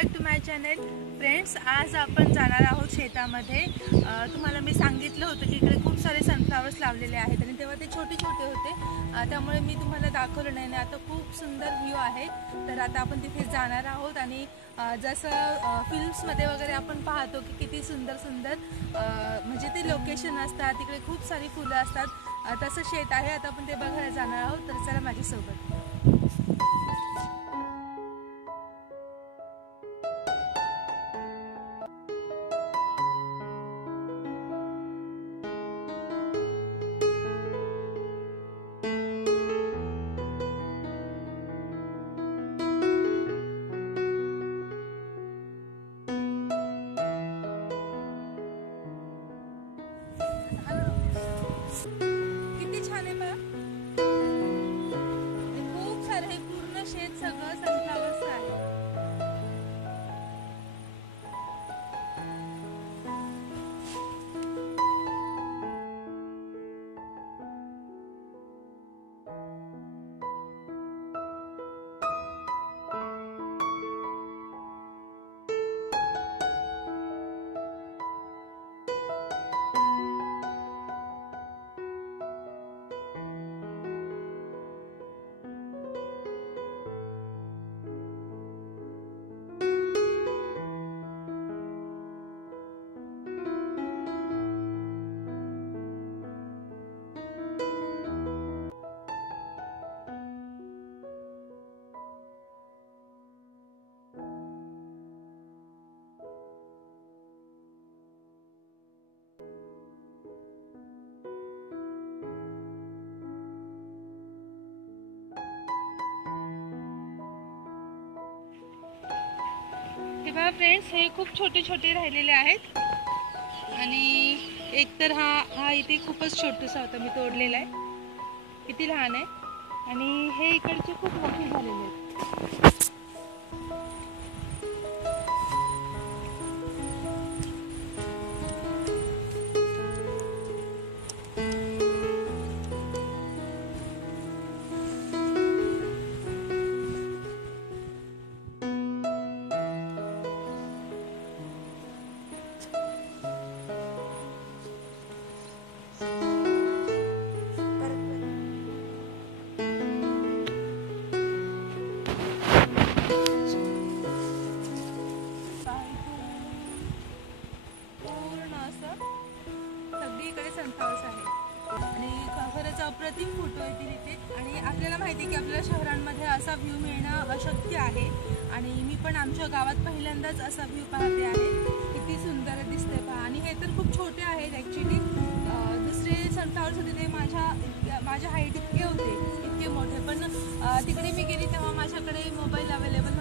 Back to my channel friends. आज आपण जाणार आहोत शेतामध्ये। तुम्हाला मी सांगितलं होतं की इकडे खूप सारे सनफ्लावर्स लावलेले आहेत आणि तेव्हा ते छोटे छोटे होते, त्यामुळे मी तुम्हाला दाखवलं नाही। आता खूप सुंदर व्ह्यू आहे, तर आता आपण तिथे जाणार आहोत आणि जसं फिल्म्समध्ये वगैरे आपण पाहतो की किती सुंदर सुंदर म्हणजे ते लोकेशन असतात, तिकडे खूप सारी फुलं असतात, तसं शेत आहे। आता आपण ते बघायला जाणार आहोत, तर चला माझ्यासोबत। किती छान आहे बघा, खूप सारे हे पूर्ण शेत सगळं सनफ्लावर्स आहे। हे बघा फ्रेंड्स, हे खूप छोटे छोटे राहिलेले आहेत आणि एक तर हा इथे खूपच छोटासा होता, मी तोडलेला आहे, किती लहान आहे। आणि हे इकडचे खूप मोठे झालेले आहेत। सनफ्लावर्स आहे आणि खरंच अप्रतिम फोटो येतील इथे। आणि आपल्याला माहिती आहे की आपल्या शहरांमध्ये असा व्ह्यू मिळणं अशक्य आहे आणि मी पण आमच्या गावात पहिल्यांदाच असा व्ह्यू पाहते आहे। किती सुंदर दिसते पहा। आणि हे तर खूप छोटे आहेत ॲक्च्युली, दुसरे सनफ्लावर्स होते ते माझ्या हाईट इतके होते, इतके मोठे, पण तिकडे मी गेली तेव्हा माझ्याकडे मोबाईल अवेलेबल